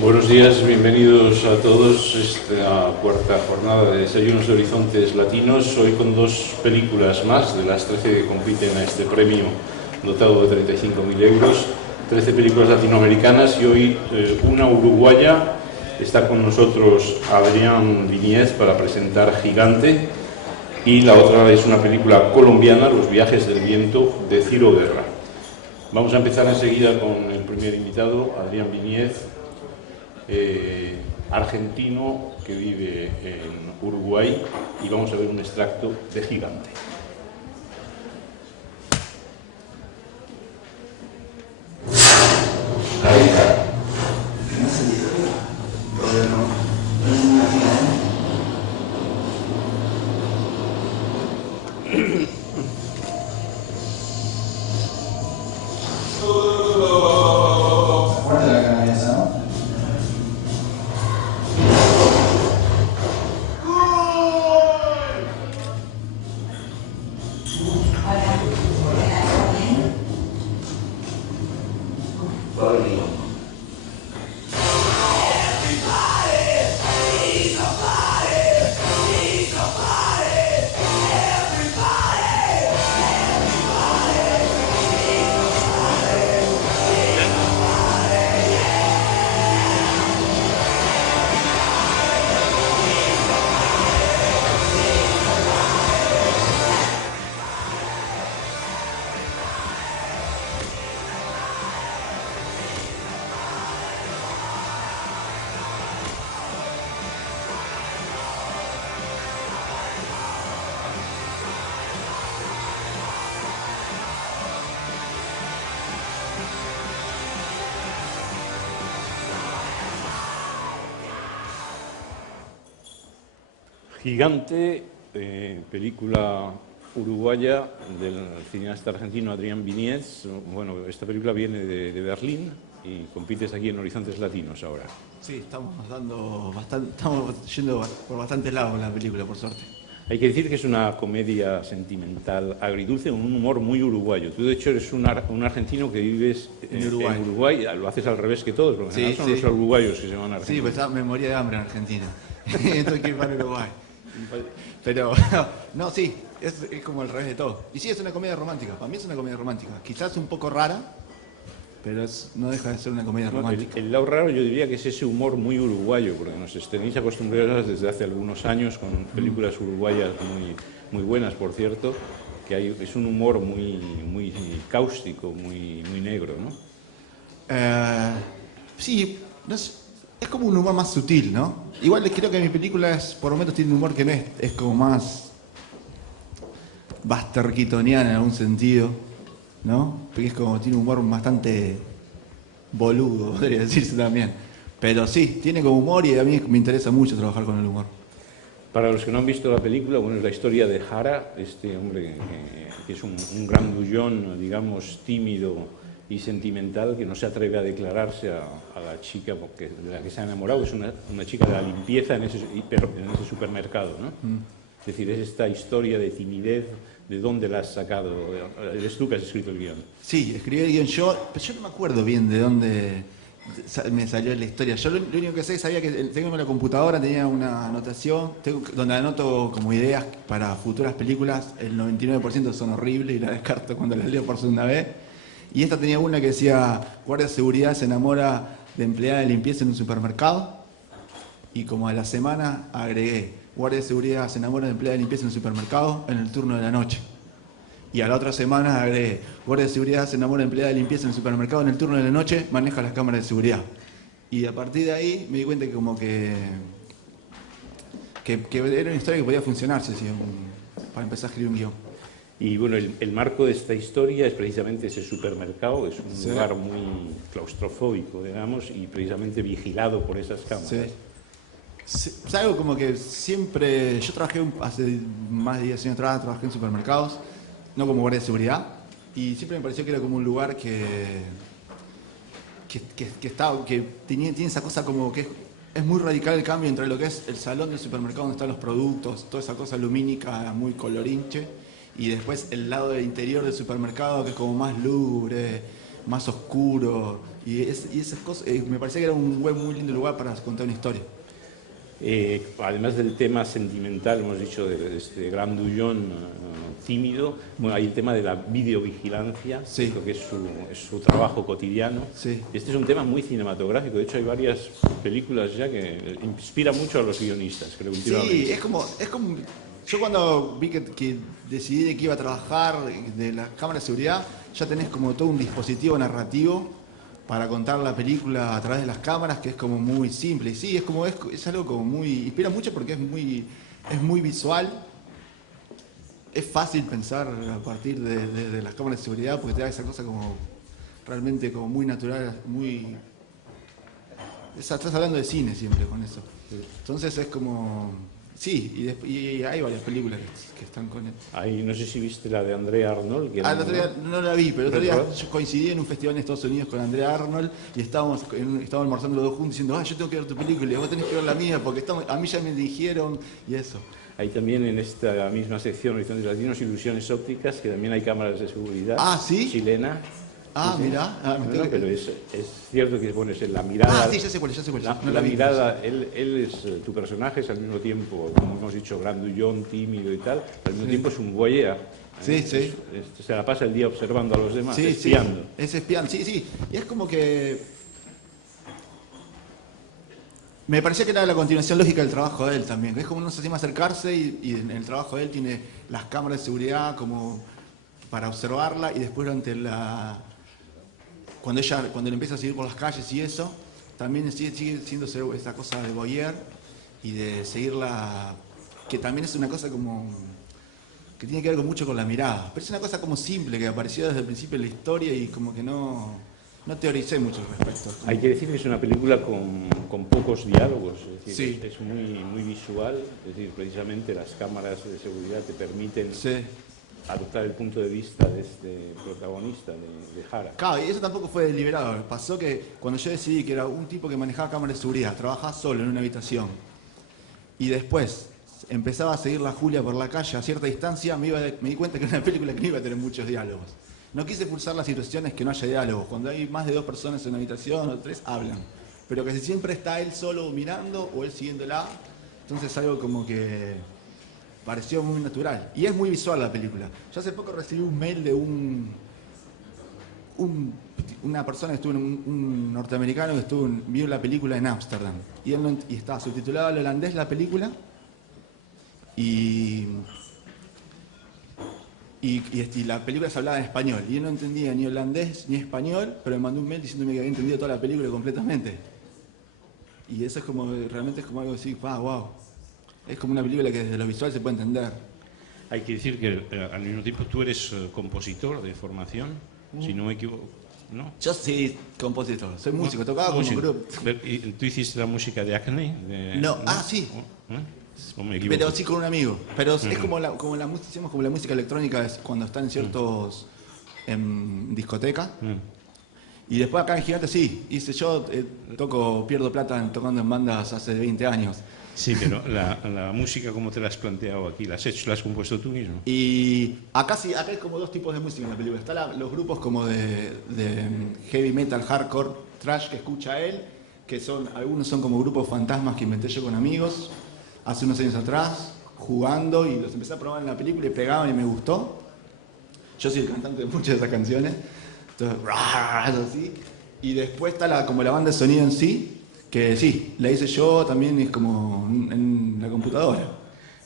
Buenos días, bienvenidos a todos a esta cuarta jornada de Desayunos de Horizontes Latinos. Hoy con dos películas más de las 13 que compiten a este premio dotado de 35.000 euros. 13 películas latinoamericanas y hoy una uruguaya. Está con nosotros Adrián Viñez para presentar Gigante, y la otra es una película colombiana, Los viajes del viento, de Ciro Guerra. Vamos a empezar enseguida con el primer invitado, Adrián Viñez, argentino que vive en Uruguay, y vamos a ver un extracto de Gigante. Gigante, película uruguaya del cineasta argentino Adrián Viñez. Bueno, esta película viene de Berlín y compites aquí en Horizontes Latinos ahora. Sí, estamos yendo por bastantes lados en la película, por suerte. Hay que decir que es una comedia sentimental, agridulce, con un humor muy uruguayo. Tú, de hecho, eres un argentino que vives en Uruguay. Lo haces al revés que todos, porque en general son los uruguayos que se van a Argentina. Sí, pues me moría de hambre en Argentina. Entonces quiero ir para Uruguay. Pero, no, sí, es como el revés de todo. Y sí, es una comedia romántica. Para mí es una comedia romántica. Quizás un poco rara, pero no deja de ser una comedia romántica. El lado raro yo diría que es ese humor muy uruguayo, porque nos tenéis acostumbrados desde hace algunos años con películas uruguayas muy buenas, por cierto, que es un humor muy cáustico, muy negro, ¿no? Sí, es como un humor más sutil, ¿no? Igual creo que mi película por lo menos tiene un humor que no es como más basterquitoniana en algún sentido, ¿no? Porque es como, tiene un humor bastante boludo, podría decirse también. Pero sí, tiene como humor y a mí me interesa mucho trabajar con el humor. Para los que no han visto la película, bueno, es la historia de Jara, este hombre que es un grandullón, digamos, tímido y sentimental, que no se atreve a declararse a la chica de la que se ha enamorado. Es una chica de la limpieza en ese supermercado, ¿no? Es decir, es esta historia de timidez. ¿De dónde la has sacado? ¿Eres tú que has escrito el guión? Sí, escribí el guión yo, pero yo no me acuerdo bien de dónde me salió la historia. Yo lo único que sé, sabía que tengo en la computadora, tenía una anotación donde anoto como ideas para futuras películas. El 99% son horribles y las descarto cuando las leo por segunda vez. Y esta tenía una que decía: guardia de seguridad se enamora de empleada de limpieza en un supermercado. Y como a la semana agregué: guardia de seguridad se enamora de empleada de limpieza en un supermercado en el turno de la noche. Y a la otra semana agregué: guardia de seguridad se enamora de empleada de limpieza en el supermercado en el turno de la noche, maneja las cámaras de seguridad. Y a partir de ahí me di cuenta que como que era una historia que podía funcionar, para empezar a escribir un guión. Y bueno, el marco de esta historia es precisamente ese supermercado. Es un lugar muy claustrofóbico, digamos, y precisamente vigilado por esas cámaras. Sí. Es algo como que siempre, yo trabajé hace más de 10 años atrás, trabajé en supermercados, no como guardia de seguridad, y siempre me pareció que era como un lugar que tiene esa cosa como que es muy radical el cambio entre lo que es el salón del supermercado donde están los productos, toda esa cosa lumínica muy colorinche, y después el lado del interior del supermercado que es como más lúgubre, más oscuro. Y esas cosas, me parecía que era un muy lindo lugar para contar una historia. Además del tema sentimental, hemos dicho, de este Grand Douillon tímido, bueno, hay el tema de la videovigilancia, sí, que es su trabajo cotidiano. Sí. Este es un tema muy cinematográfico, de hecho hay varias películas ya que inspiran mucho a los guionistas, creo, últimamente. Sí, es como yo cuando vi que decidí de que iba a trabajar de las cámaras de seguridad, ya tenés como todo un dispositivo narrativo para contar la película a través de las cámaras, que es como muy simple. Y sí, es algo como muy... inspira mucho porque es muy visual. Es fácil pensar a partir de las cámaras de seguridad porque te da esa cosa como realmente como muy natural, muy... Estás hablando de cine siempre con eso. Entonces es como... Sí, y hay varias películas que están con él. Ahí, no sé si viste la de Andrea Arnold. Que el otro día no la vi, pero el otro día ¿Recuerdas? yo coincidí en un festival en Estados Unidos con Andrea Arnold y estábamos almorzando los dos juntos diciendo, yo tengo que ver tu película y vos tenés que ver la mía porque a mí ya me dijeron y eso. Hay también en esta misma sección Horizontes Latinos Ilusiones Ópticas, que también hay cámaras de seguridad. ¿Sí? Chilena. Ah, Sí, mirá. Pero es cierto que pones en la mirada. Sí, ya sé cuál es. La mirada, él es tu personaje, es al mismo tiempo, como hemos dicho, grandullón, tímido y tal, al mismo tiempo es un voyeur. Sí. Se la pasa el día observando a los demás, espiando. Sí, es espiando, sí. Y es como que... Me parecía que era la continuación lógica del trabajo de él también. Es como uno se anima a acercarse y en el trabajo de él tiene las cámaras de seguridad como para observarla y después durante cuando le empieza a seguir por las calles y eso, también sigue siendo esa cosa de voyeur y de seguirla, que también es una cosa como que tiene que ver mucho con la mirada. Pero es una cosa como simple que apareció desde el principio de la historia y como que no teoricé mucho al respecto. Hay que decir que es una película con pocos diálogos, es decir, Sí. es muy visual, es decir, precisamente las cámaras de seguridad te permiten adoptar el punto de vista de este protagonista, de Jara. Claro, y eso tampoco fue deliberado. Pasó que cuando yo decidí que era un tipo que manejaba cámaras de seguridad, trabajaba solo en una habitación, y después empezaba a seguir la Julia por la calle a cierta distancia, me di cuenta que era una película que no iba a tener muchos diálogos. No quise forzar las situaciones que no haya diálogos. Cuando hay más de 2 personas en una habitación o 3, hablan. Pero que siempre está él solo mirando o él siguiéndola, entonces algo como que pareció muy natural. Y es muy visual la película. Yo hace poco recibí un mail de una persona que estuvo un norteamericano que vio la película en Ámsterdam. Y estaba subtitulada al holandés la película. Y la película se hablaba en español. Y él no entendía ni holandés ni español, pero me mandó un mail diciéndome que había entendido toda la película completamente. Y eso realmente es como algo así, wow. Es como una película que desde lo visual se puede entender. Hay que decir que al mismo tiempo tú eres compositor de formación, si no me equivoco, ¿no? Yo sí, compositor, soy músico, tocaba como grupo. ¿Y tú hiciste la música de Acne? No, sí. ¿O me equivoco? Pero sí con un amigo. Pero es como la música electrónica cuando está en ciertos discotecas. Y después acá en Gigante sí, pierdo plata tocando en bandas hace 20 años. Sí, pero la música, ¿cómo te la has planteado aquí? ¿La has compuesto tú mismo? Y acá hay como 2 tipos de música en la película. Están los grupos como de heavy metal, hardcore, thrash que escucha él, que algunos son como grupos fantasmas que inventé yo con amigos hace unos años atrás, jugando, y los empecé a probar en la película y pegaban y me gustó. Yo soy el cantante de muchas de esas canciones. Entonces, así. Y después está como la banda de sonido en sí, que sí, la hice yo también, es como en la computadora.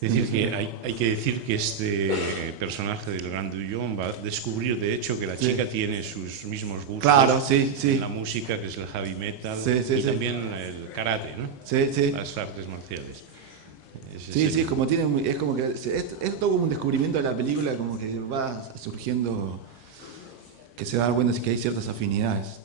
Es decir, que hay que decir que este personaje del Grand Douillon va a descubrir, de hecho, que la chica tiene sus mismos gustos. Claro, sí. En la música, que es el heavy metal, y también el karate, ¿no? Sí. Las artes marciales. Es como que es todo como un descubrimiento de la película, como que va surgiendo, que se da cuenta de que hay ciertas afinidades.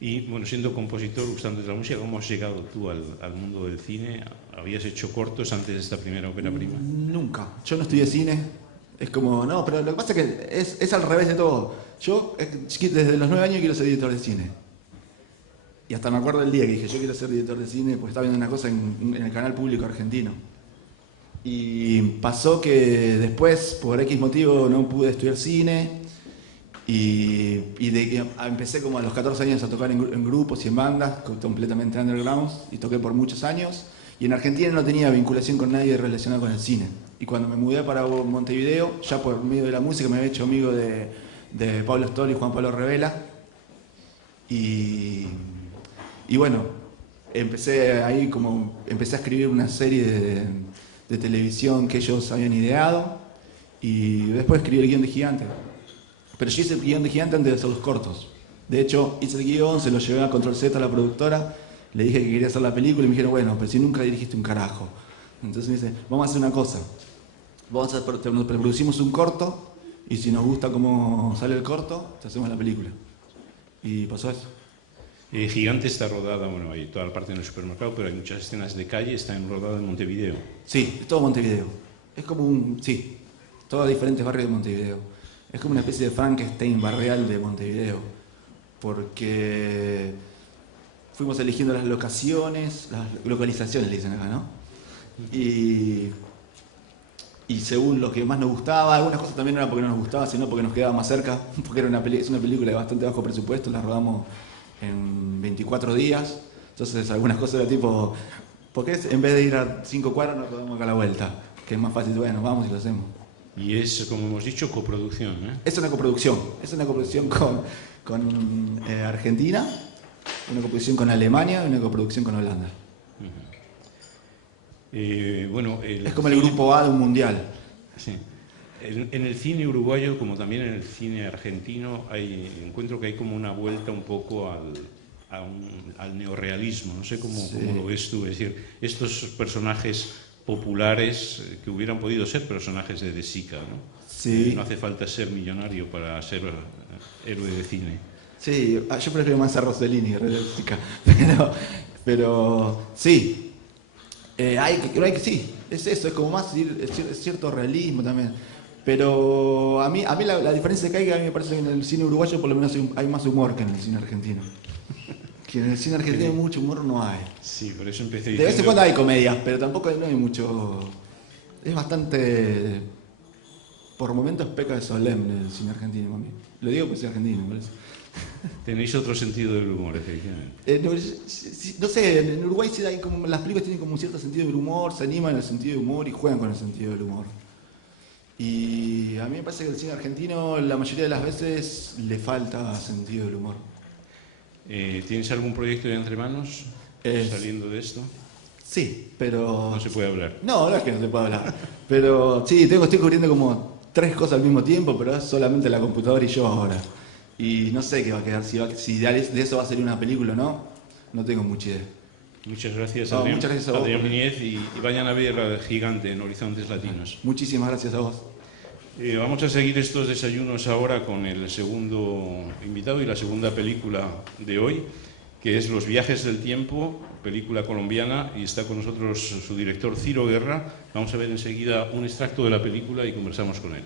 Y bueno, siendo compositor, gustando de la música, ¿cómo has llegado tú al mundo del cine? ¿Habías hecho cortos antes de esta primera ópera prima? Nunca. Yo no estudié cine. Es como, no, pero lo que pasa es que es al revés de todo. Yo desde los 9 años quiero ser director de cine. Y hasta me acuerdo del día que dije, yo quiero ser director de cine, porque estaba viendo una cosa en el canal público argentino. Y pasó que después, por X motivo, no pude estudiar cine. Empecé como a los 14 años a tocar en grupos y en bandas, completamente underground, y toqué por muchos años. Y en Argentina no tenía vinculación con nadie relacionado con el cine. Y cuando me mudé para Montevideo, ya por medio de la música me había hecho amigo de Pablo Stoll y Juan Pablo Revela. Y bueno, empecé a escribir una serie de televisión que ellos habían ideado. Y después escribí el guión de Gigante. Pero yo hice el guión de Gigante antes de hacer los cortos. De hecho, hice el guión, se lo llevé a Control Z a la productora, le dije que quería hacer la película y me dijeron, bueno, pero si nunca dirigiste un carajo. Entonces me dice, vamos a hacer una cosa. Nos producimos un corto y si nos gusta cómo sale el corto, te hacemos la película. Y pasó eso. Gigante está rodada, bueno, hay toda la parte en el supermercado, pero hay muchas escenas de calle, está rodada en Montevideo. Sí, es todo Montevideo. Es como sí, todos diferentes barrios de Montevideo. Es como una especie de Frankenstein barrial de Montevideo, porque fuimos eligiendo las locaciones, las localizaciones le dicen acá, ¿no? Y según lo que más nos gustaba, algunas cosas también no eran porque no nos gustaba, sino porque nos quedaba más cerca, porque es una película de bastante bajo presupuesto, la rodamos en 24 días, entonces algunas cosas era tipo, ¿por qué en vez de ir a 5 cuadras nos rodamos acá a la vuelta? Que es más fácil, bueno, vamos y lo hacemos. Y es, como hemos dicho, coproducción, ¿eh? Es una coproducción con Argentina, una coproducción con Alemania y una coproducción con Holanda. Bueno, es como el grupo A de un mundial. Sí. En el cine uruguayo, como también en el cine argentino, encuentro que hay como una vuelta un poco al neorrealismo. No sé cómo lo ves tú. Es decir, estos personajes populares que hubieran podido ser personajes de Sica, ¿no? Sí. No hace falta ser millonario para ser héroe de cine. Sí, yo prefiero más a Rossellini, de Sica. Pero sí. Sí, es eso, es como más es cierto realismo también. Pero a mí la diferencia que hay, a mí me parece que en el cine uruguayo por lo menos hay más humor que en el cine argentino. Que en el cine argentino mucho humor no hay. Sí, por eso empecé diciendo... De vez en cuando hay comedias, pero tampoco no hay mucho... Es bastante... Por momentos peca de solemne el cine argentino a mí. Lo digo porque soy argentino, me parece. Tenéis otro sentido del humor, efectivamente. No sé, en Uruguay sí hay como, las películas tienen como un cierto sentido del humor, se animan en el sentido del humor y juegan con el sentido del humor. Y a mí me parece que el cine argentino la mayoría de las veces le falta sentido del humor. ¿Tienes algún proyecto de entre manos saliendo de esto? Sí, pero... No se puede hablar. No es que no se puede hablar. Pero sí, estoy cubriendo como 3 cosas al mismo tiempo, pero es solamente la computadora y yo ahora. Y no sé qué va a quedar, si de eso va a salir una película o no tengo mucha idea. Muchas gracias, Adrián. Muchas gracias a vos. Adrián Núñez, y vayan a ver a Gigante en Horizontes Latinos. Muchísimas gracias a vos. Vamos a seguir estos desayunos ahora con el segundo invitado y la segunda película de hoy, que es Los viajes del tiempo, película colombiana, y está con nosotros su director Ciro Guerra. Vamos a ver enseguida un extracto de la película y conversamos con él.